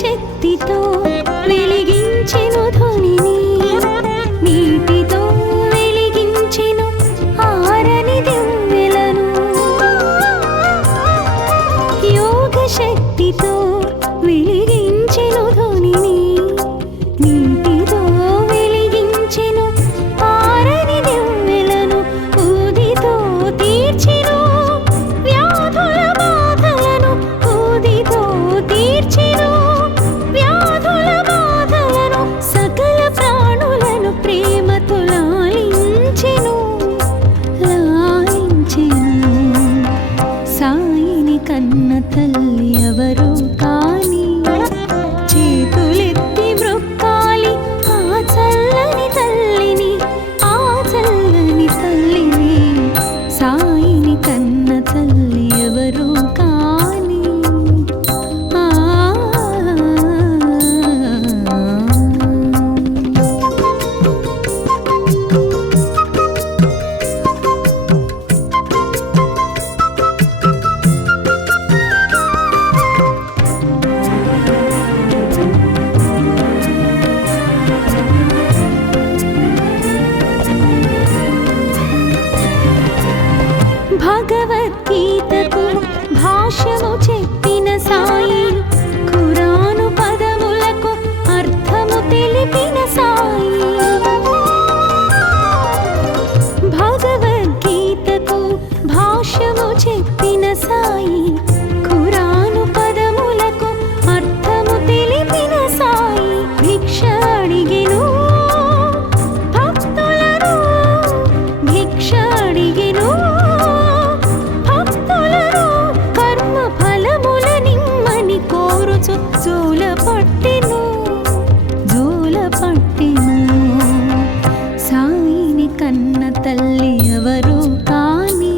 శక్తితో వెలిగించెను ధ్వనిని, నీటితో వెలిగించెను ఆరని దివ్వెలను. యోగ శక్తితో వెలిగించెను ధ్వనిని, నీటితో వెలిగించెను ఆరని దివ్వెలను. ఊదితో తీర్చెను వ్యాధుల బాధలను, ఊదితో తీర్చెను వ్యాధుల బాధలను. సకల ప్రాణులను ప్రేమతో లాలించెను, లాలించెను. సాయిని కన్న తల్లి ఎవరో కాని, చేతులెత్తి మ్రొక్కాలి ఆ చల్లని తల్లిని, ఆ చల్లని తల్లిని. సాయిని కన్న తల్లి ఎవరో కాని. ఆ భగవద్గీతకు భాష్యము చెప్పిన సాయి, ఖురాను పదములకు అర్థము తెలిపిన సాయి. భగవద్గీతకు భాష్యము చెప్పిన సాయి, ఖురాను పదములకు అర్థము తెలిపిన సాయి. భిక్ష అడిగెను భక్తులను, భిక్ష అడిగెను భక్తులను. కర్మ ఫలముల నిమ్మని కోరుచు జోల పట్టెను, జోల పట్టెను. సాయిని కన్న తల్లి ఎవరో కాని,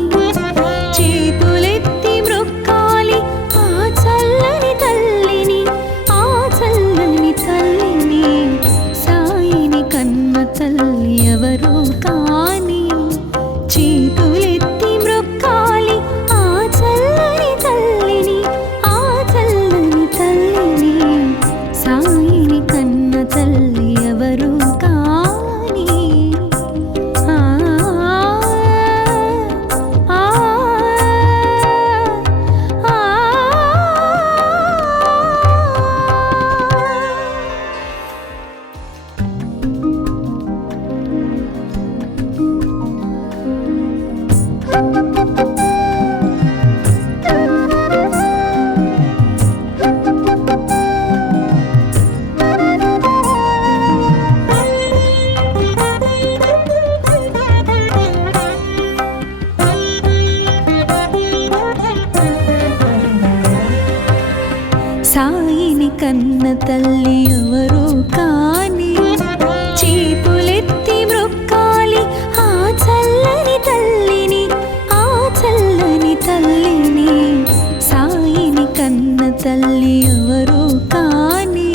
చేతులెత్తి మ్రొక్కాలి ఆ చల్లని తల్లిని, ఆ చల్లని తల్లిని. సాయిని కన్న తల్లి ఎవరో కాని, చేతులెత్తి మ్రొక్కాలి ఆ చల్లని తల్లిని, ఆ చల్లని తల్లిని. సాయిని కన్న తల్లి ఎవరో కాని. ఆ ఆ ఆ సాయిని కన్న తల్లి ఎవరో కాని, చేతులెత్తి మ్రొక్కాలి ఆ చల్లని తల్లిని, ఆ చల్లని తల్లిని. సాయిని కన్న తల్లి ఎవరో కాని,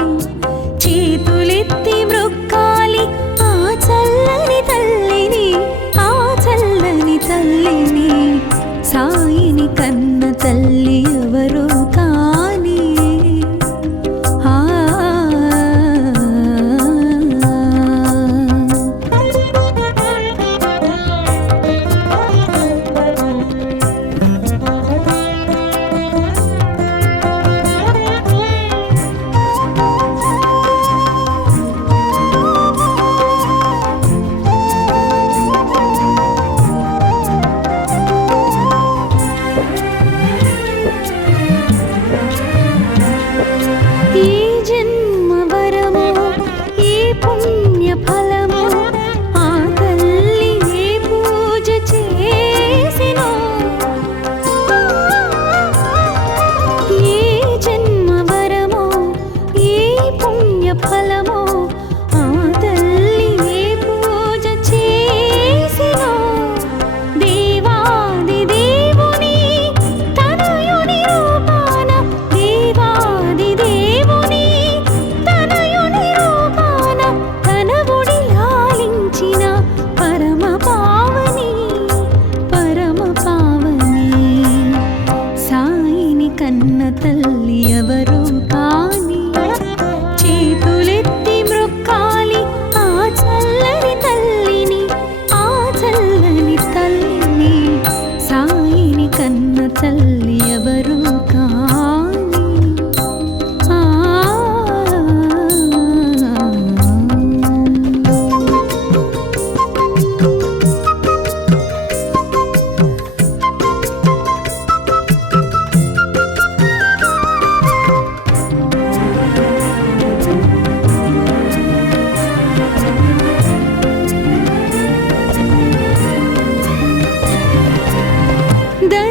చేతులెత్తి మ్రొక్కాలి ఆ చల్లని తల్లిని, ఆ చల్లని తల్లిని. సాయిని కన్న తల్లి ఎవరో కాని. ఆ తల్లి ఎవరు కాని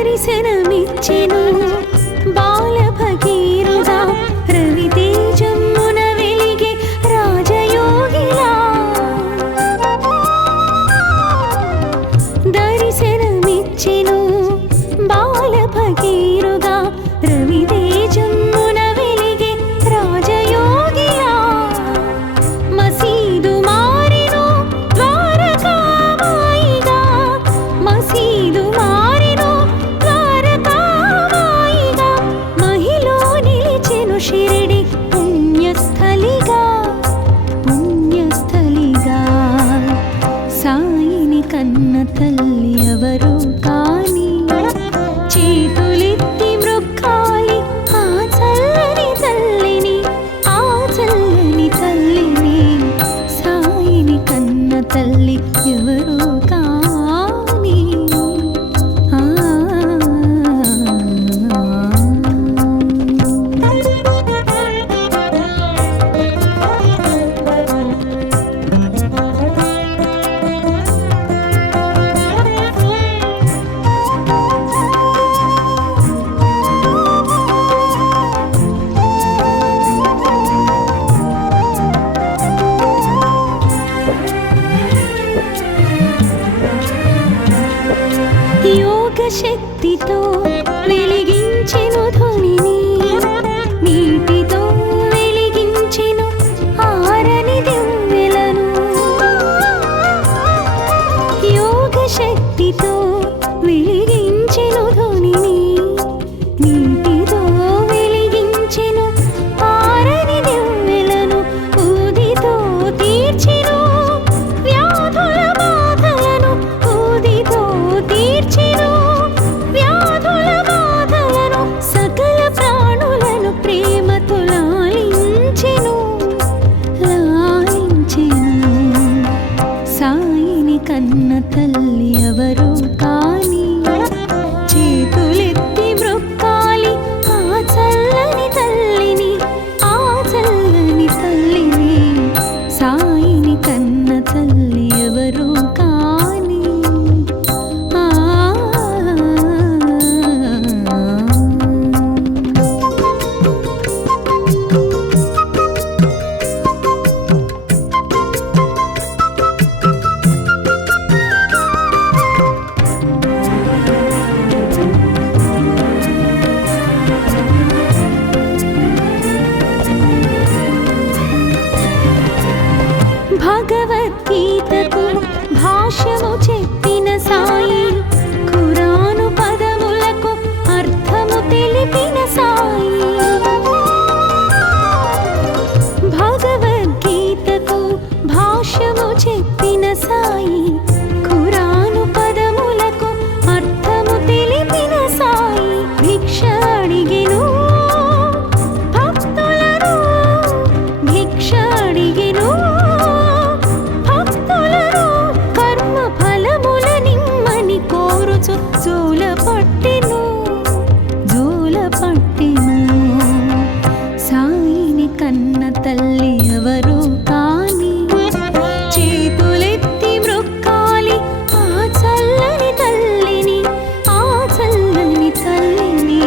దర్శనమిచ్చెను బాల భగీరథ రవితేజమున వెలిగే రాజయోగిలా దర్శనమిచ్చెను బాల భగీరథ రవితేజమున వెలిగే రాజయోగిలా మసీదు మారెను ద్వారకామాయిగా మసీదు మారెను షిరిడి పుణ్యస్థలిగా పుణ్యస్థలిగా సాయిని కన్న తల్లి ఎవరు కాని చేతులెత్తి మృక్కాలి ఆ చల్లని తల్లిని ఆ చల్లని తల్లిని సాయిని కన్న తల్లి ఎవరు కాని శక్తితో వెలిగించెను ధ్వనిని నీటితో వెలిగించెను ఆరని దివ్వెలను యోగ శక్తితో వెలిగించెను ధ్వనిని నీటితో వెలిగించెను ఆరని దివ్వెలను ఊదితో తీర్చెను వ్యాధుల బాధలను ఊదితో తీర్చెను సకల ప్రాణులను ప్రేమతో లాలించెను సాయిని కన్న తల్లి ఎవరు కాని చేతులెత్తి మృక్కాలి ఆ చల్లని తల్లిని ఆ చల్లని తల్లిని సాయిని కన్న తల్లి ఎవరు కాని భగవద్గీతకు భాష్యము చెప్పిన సాయి ఖురాను పదములకు అర్థము తెలిపిన సాయి భగవద్గీతకు భాష్యము చెప్పిన సాయి ఖురాను పదములకు అర్థము తెలిపిన సాయి భిక్ష అడిగెను భక్తులను భిక్ష అడిగెను జోల పట్టెను సాయిని కన్న తల్లి ఎవరు కాని చేతులెత్తి మృక్కాలి ఆ చల్లని తల్లిని ఆ చల్లని తల్లిని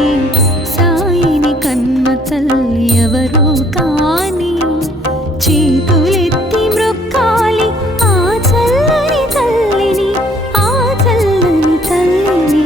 సాయిని కన్న తల్లి ఎవరు కాని చేతులెత్తి మృక్కాలి ఆ చల్లని తల్లిని ఆ చల్లని తల్లిని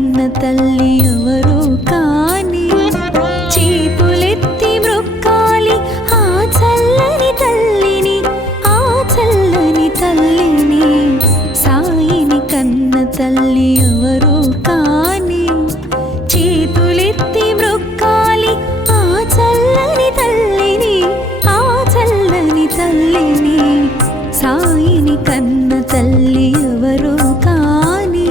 కన్న తల్లి ఎవరు కాని చేతులెత్తి మ్రొక్కాలి ఆ చల్లని తల్లిని, ఆ చల్లని తల్లిని. సాయిని కన్న తల్లి ఎవరు కాని చేతులెత్తి మ్రొక్కాలి ఆ చల్లని తల్లిని, ఆ చల్లని తల్లిని. సాయిని కన్న తల్లి ఎవరు కాని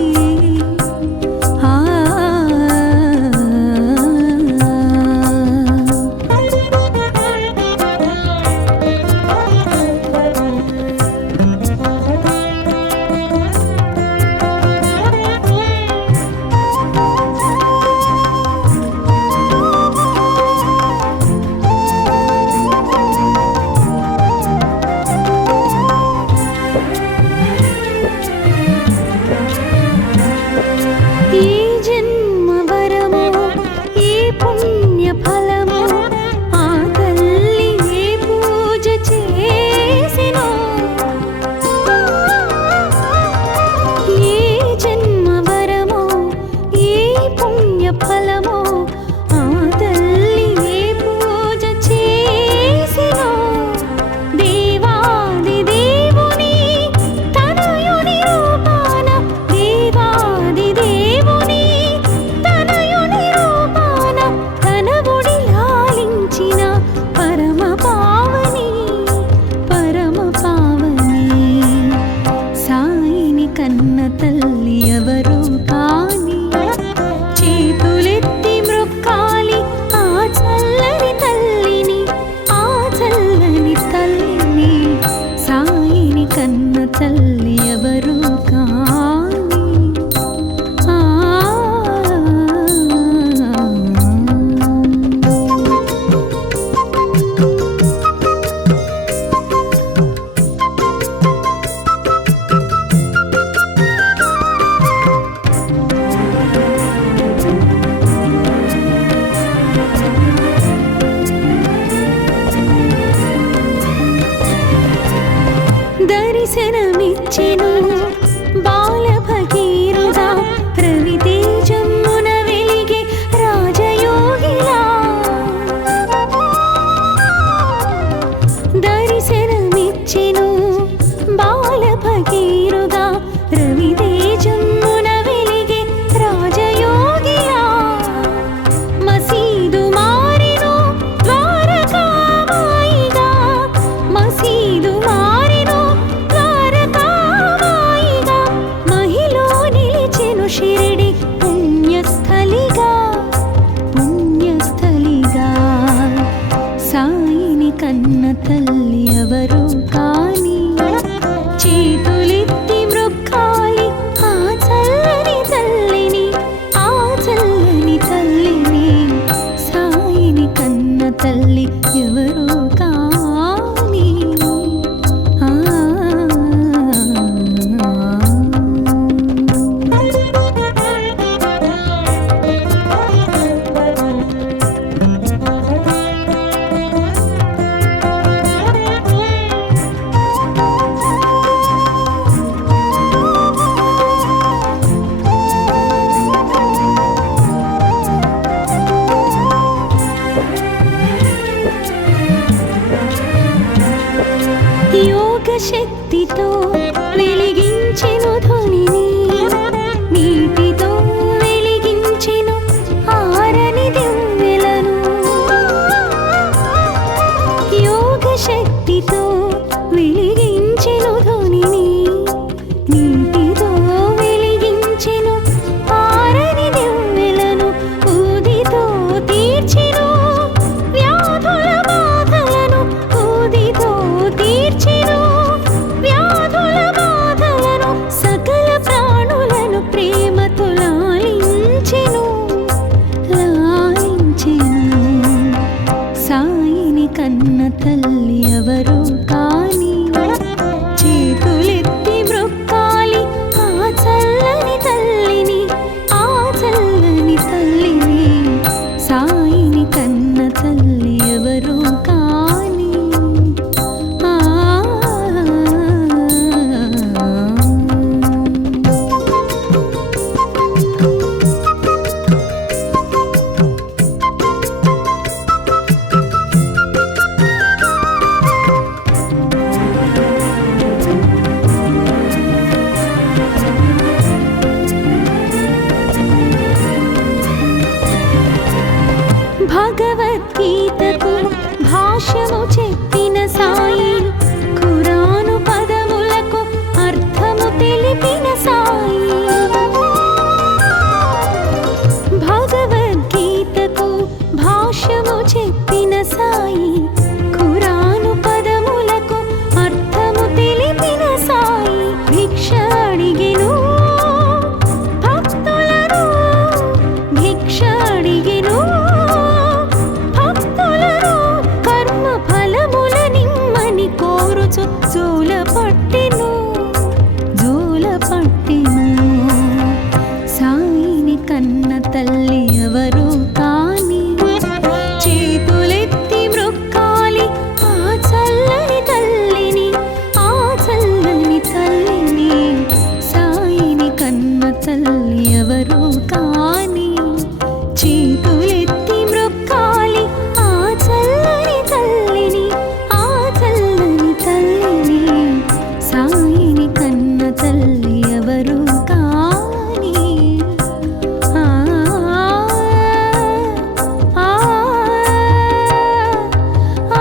కన్న తల్లి ఎవరు కాని చేతులెత్తి మ్రొక్కాలి ఆ చల్లని తల్లిని, ఆ చల్లని తల్లిని. సాయిని కన్న తల్లి ఎవరు కాని దర్శనమిచ్చెను బాల భగీరథ రవితేజమున వెలిగే రాజయోగిలా. దర్శనమిచ్చెను బాల భగీరథ రవితేజమున వెలిగే రాజయోగిలా. మసీదు మారెను ద్వారకామాయిగా, మసీదు మారెను ద్వారకామాయిగా. మహిలో నిలిచెను షిరిడి పుణ్యస్థలిగా, పుణ్యస్థలిగా. సాయిని కన్న తల్లి ఎవరు కాని చేతులెత్తి మ్రొక్కాలి ఆ చల్లని తల్లిని, ఆ చల్లని తల్లిని. సాయిని కన్న తల్లి ఎవరు కాని భగవద్గీతకు భాష్యము చెప్పిన సాయి, ఖురాను పదములకు అర్థము తెలిపిన సాయి. భగవద్గీతకు భాష్యము చెప్పిన సాయి, ఖురాను పదములకు అర్థము తెలిపిన సాయి. భిక్ష అడిగెను భక్తులను, భిక్ష అడిగెను భక్తులను, కర్మ ఫలముల నిమ్మని కోరుచు జోల పట్టెను, జోల పట్టెను. సాయిని కన్న తల్లి ఎవరు కాని, చేతులెత్తి మ్రొక్కాలి ఆ చల్లని తల్లిని, ఆ చల్లని తల్లిని. సాయిని కన్న తల్లి ఎవరు కాని, చేతులెత్తి మ్రొక్కాలి ఆ చల్లని తల్లిని, ఆ చల్లని తల్లిని. సాయిని కన్న తల్లి ఎవరు కాని. ఆ ఆ ఆ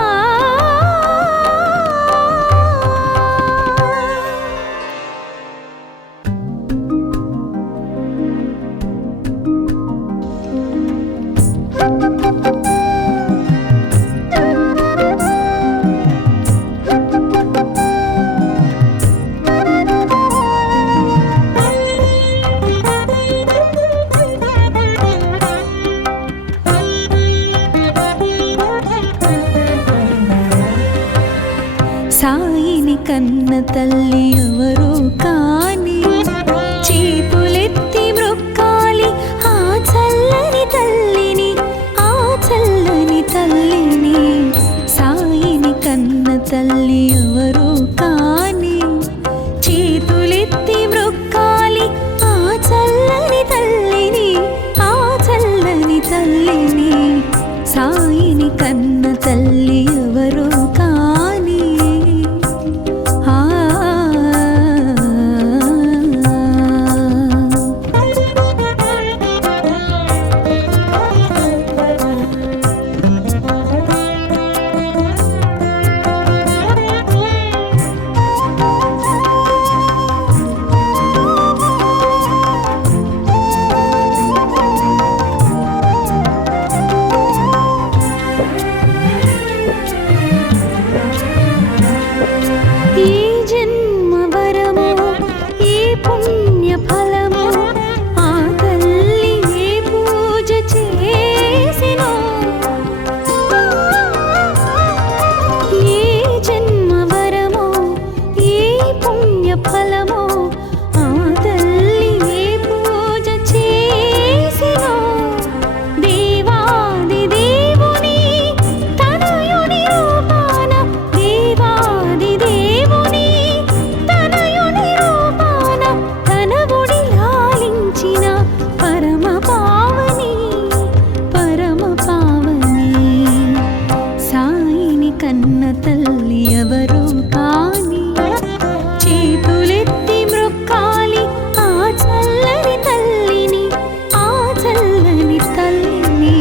సాయిని కన్న తల్లి ఎవరు కాని, చేతులెత్తి మ్రొక్కాలి ఆ చల్లని తల్లిని, ఆ చల్లని తల్లిని. సాయిని కన్న తల్లి ఎవరు కాని, చేతులెత్తి మ్రొక్కాలి ఆ చల్లని తల్లిని, ఆ చల్లని తల్లిని. సాయిని కన్న తల్లి ఎవరు కాని. ఆ ఏ జన్మ వరమో, ఏ పుణ్య ఫలమో, ఆ తల్లి ఏ పూజ చేసినో. ఏ జన్మ వరమో, ఏ పుణ్య ఫలమో, ఆ తల్లి ఏ పూజ చేసినో. దేవాది దేవుని తనయుని రూపాన, దేవాది దేవుని తనయుని రూపాన, తన ఒడి లాలించిన పరమ పావని, పరమ పావని. సాయిని కన్న తల్లి ఎవరు కాని, చేతులెత్తి మ్రొక్కాలి ఆ చల్లని తల్లిని, ఆ చల్లని తల్లిని.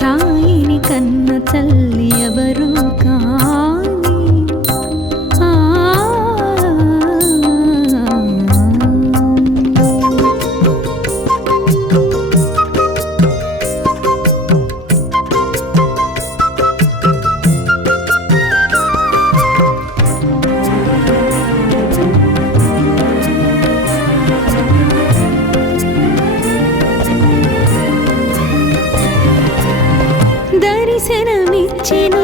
సాయిని కన్న తల్లి ఎవరు కాని. ఆ దర్శనమిచ్చెను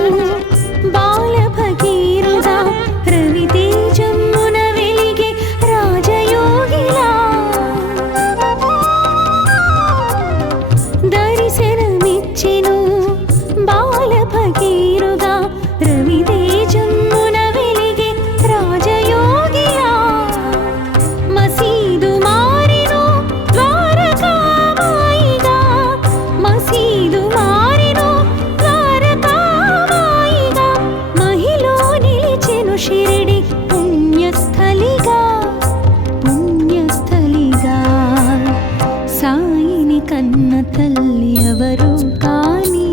బాల భగీరథ, రవితేజమున వెలిగే రాజయోగిలా. దర్శనమిచ్చెను బాల భగీరథ, రవితేజమున వెలిగే రాజయోగిలా. మసీదు మారెను ద్వారకామాయిగా, మసీదు మారెను ద్వారకామాయిగా. మహిలో నిలిచెను షిరిడి పుణ్యస్థలిగా, పుణ్యస్థలిగా. సాయిని కన్న తల్లి ఎవరు కాని,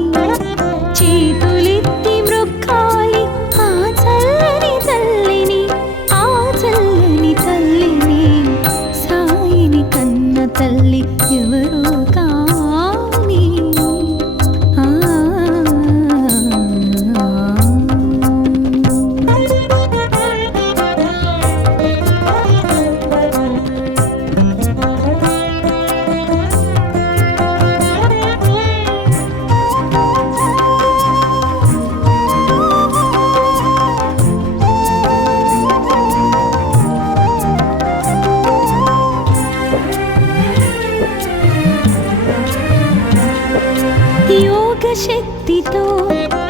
శక్తితో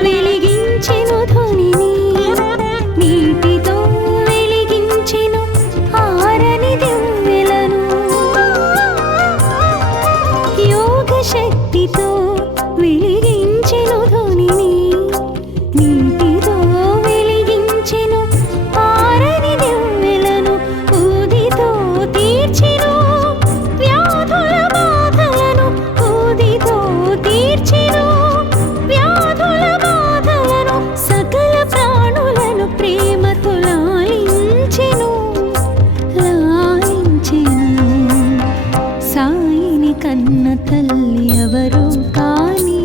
వెలిగించెను ధ్వనిని, నీటితో వెలిగించెను ఆరని దివ్వెలను. యోగ శక్తితో వెలిగించెను ధ్వనిని, నీటితో వెలిగించెను ఆరని దివ్వెలను. ఊదితో తీర్చెను వ్యాధుల బాధలను, ఊదితో తీర్చెను వ్యాధుల బాధలను. సకల ప్రాణులను ప్రేమతో లాలించెను, లాలించెను. సాయిని కన్న తల్లి ఎవరో కాని,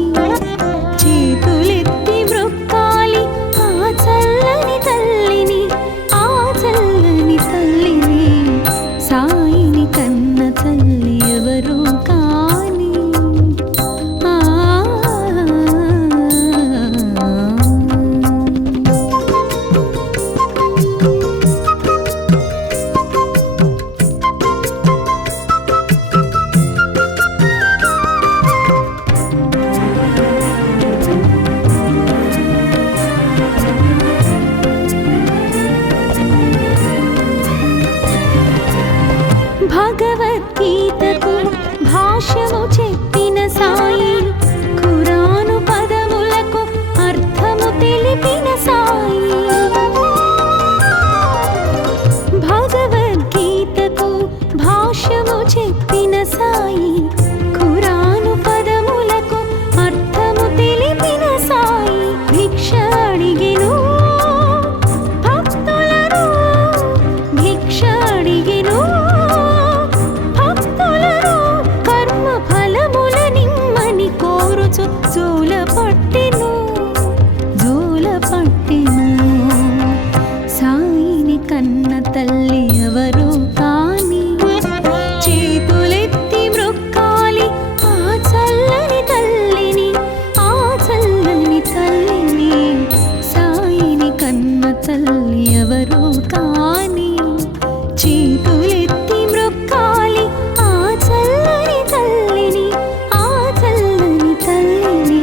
చేతులెత్తి మ్రొక్కాలి ఆ చల్లని తల్లిని, ఆ చల్లని తల్లిని. సాయిని కన్న తల్లి ఎవరో కాని. భగవద్గీతకు భాష్యము చెప్పిన సాయి, ఖురాను పదములకు అర్థము తెలిపిన సాయి. భగవద్గీతకు భాష్యము చెప్పిన సాయి, ఖురాను పదములకు అర్థము తెలిపిన సాయి. భిక్ష అడిగెను భక్తులను, భిక్ష అడిగెను కర్మ ఫలముల నిమ్మని కోరుచు జోల పట్టెను, జోల పట్టెను. సాయిని కన్న తల్లి ఎవరో కాని, చేతులెత్తి మ్రొక్కాలి ఆ చల్లని తల్లిని, ఆ చల్లని తల్లిని. సాయిని కన్న తల్లి ఎవరో కాని, చేతులెత్తి మ్రొక్కాలి ఆ చల్లని తల్లిని, ఆ చల్లని తల్లిని.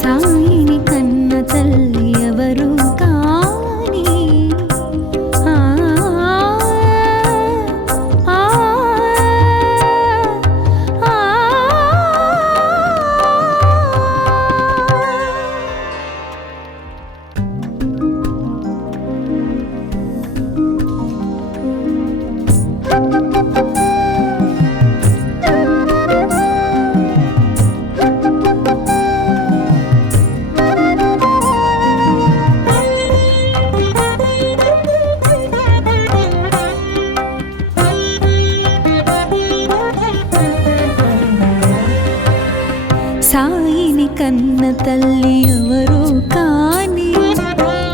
సాయిని కన్న తల్లి ఎవరో కాని. ఆ ఆ ఆ సాయిని కన్న తల్లి ఎవరో కాని,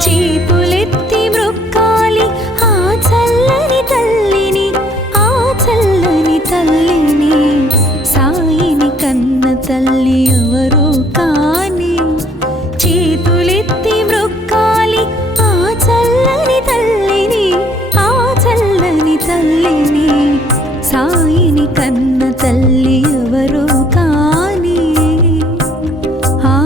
చేతులెత్తి మ్రొక్కాలి ఆ చల్లని తల్లిని, ఆ చల్లని తల్లిని. సాయిని కన్న తల్లి ఎవరో కాని, చేతులెత్తి మ్రొక్కాలి ఆ చల్లని తల్లిని, ఆ చల్లని తల్లిని. సాయిని కన్న తల్లి ఎవరో కాని. ఆ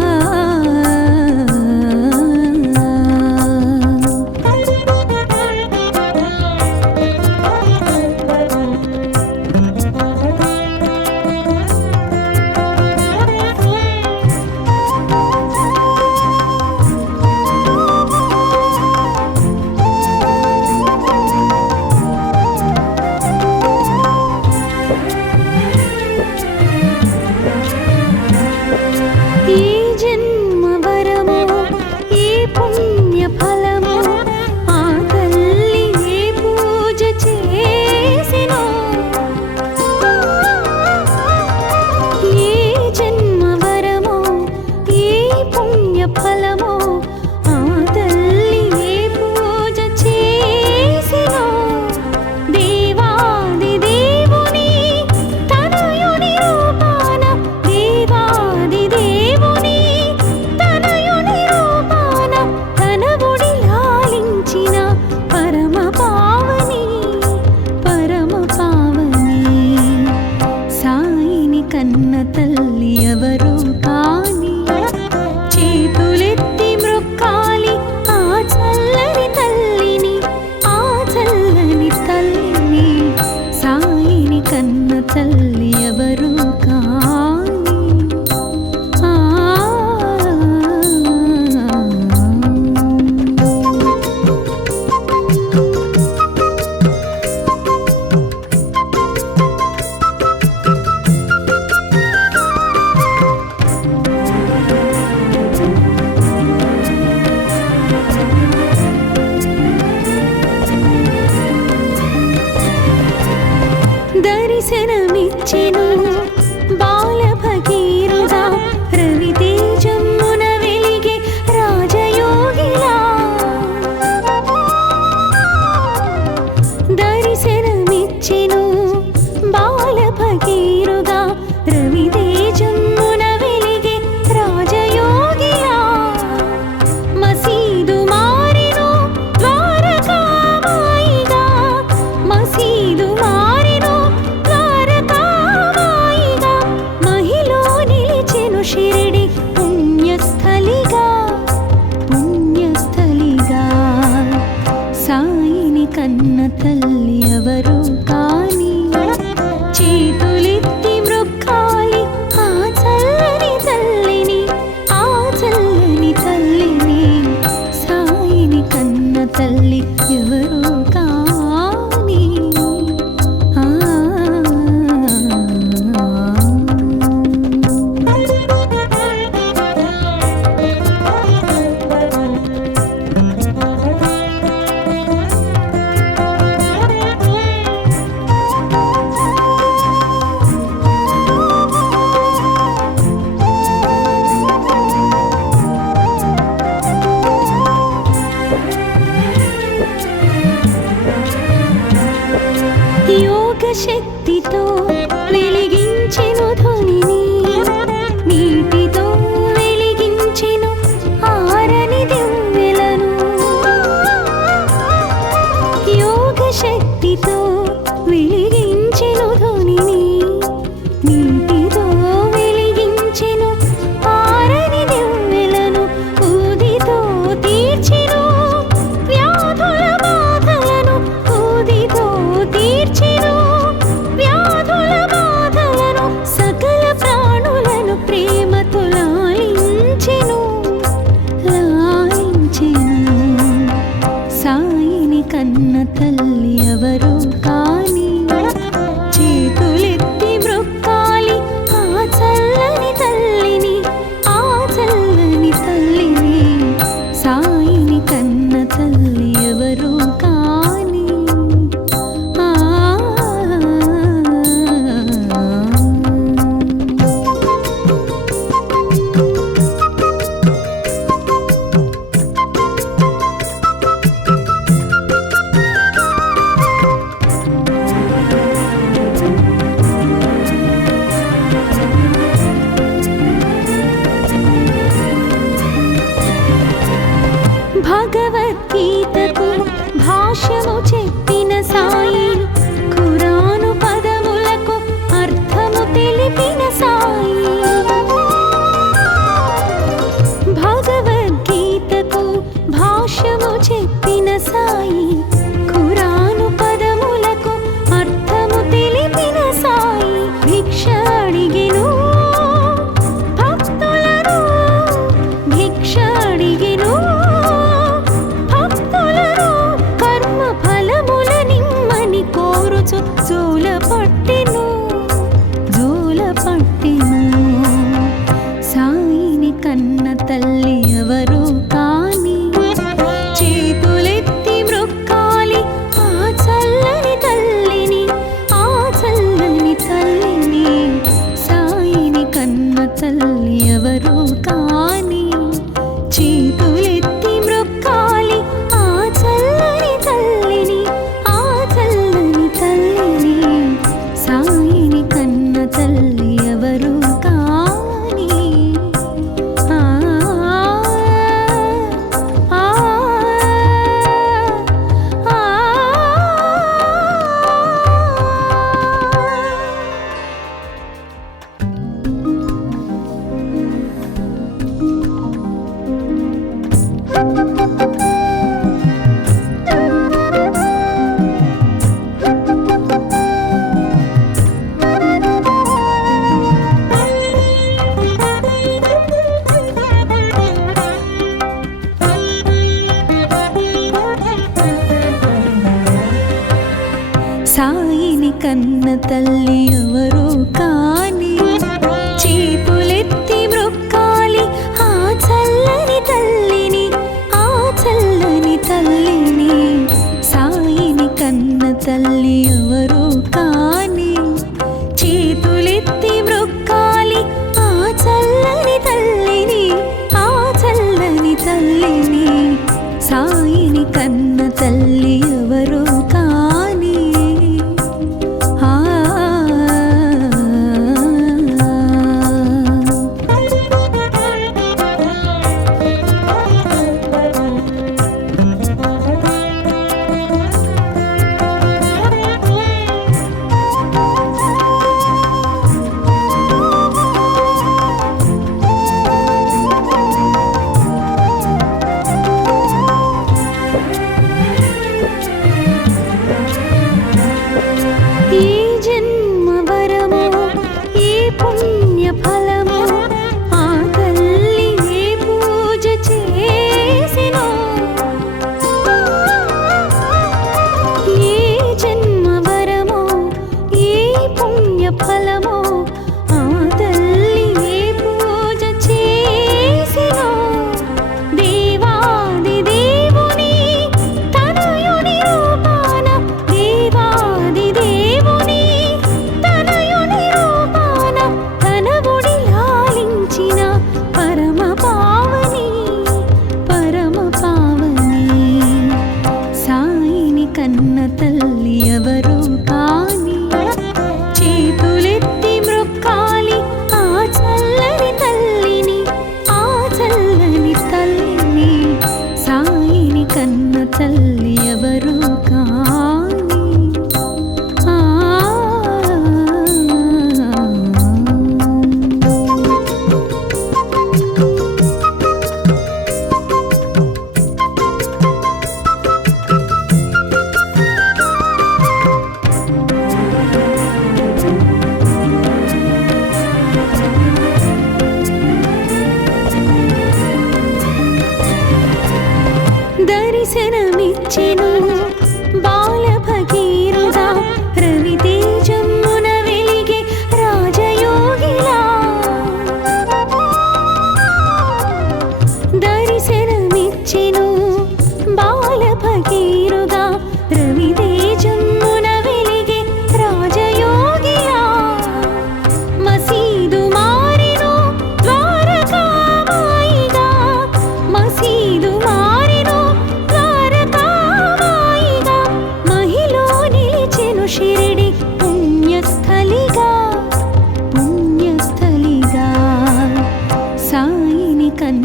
కన్న తల్లి ఎవరో కాని షిరిడి పుణ్యస్థలిగా పుణ్యస్థలిగా సాయిని కన్న తల్లి ఎవరు కాని చేతులెత్తి మ్రొక్కాలి ఆ చల్లని తల్లిని ఆ చల్లని తల్లిని సాయిని కన్న తల్లి ఎవరు కాని ఆ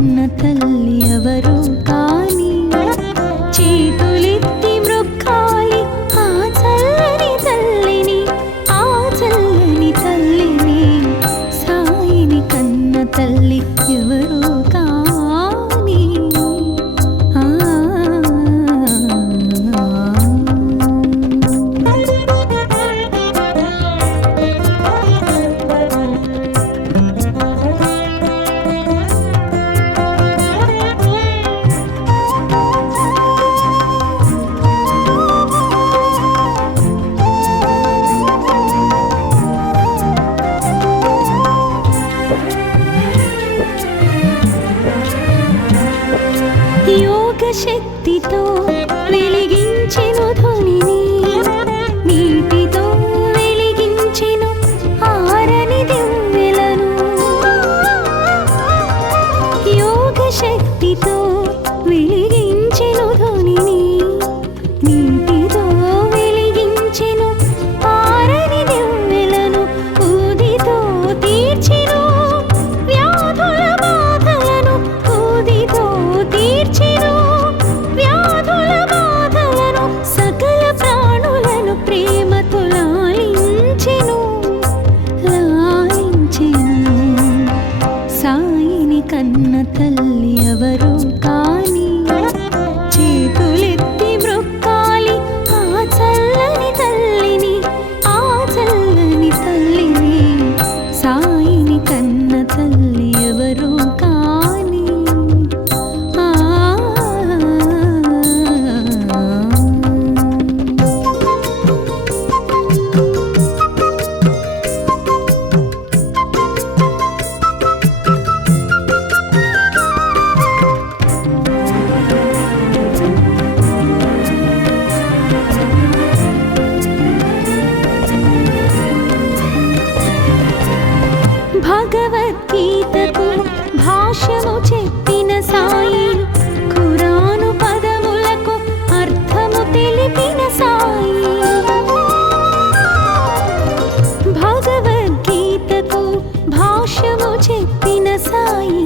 కన్న తల్లి ఎవరు కాని చేతులెత్తి మ్రొక్కాలి ఆ చల్లని తల్లిని, ఆ చల్లని తల్లిని. సాయిని కన్న తల్లి ఎవరు కాని యోగ శక్తితో వెలిగించెను ధ్వనిని, నీటితో వెలిగించెను ఆరని దివ్వెలను. యోగ శక్తితో వెలిగించెను ధ్వనిని, నీటితో వెలిగించెను ఆరని దివ్వెలను. ఊదితో తీర్చెను వ్యాధుల బాధలను, ఊదితో తీర్చెను వ్యాధుల బాధలను. సకల ప్రాణులను ప్రేమతో లాలించెను, లాలించెను. సాయిని కన్న తల్లి ఎవరు కాని చేతులెత్తి మ్రొక్కాలి ఆ చల్లని తల్లిని, ఆ చల్లని తల్లిని. సాయిని కన్న తల్లి ఎవరు కాని భగవద్గీతకు భాష్యము చెప్పిన సాయి, ఖురాను పదములకు అర్థము తెలిపిన సాయి. భగవద్గీతకు భాష్యము చెప్పిన సాయి,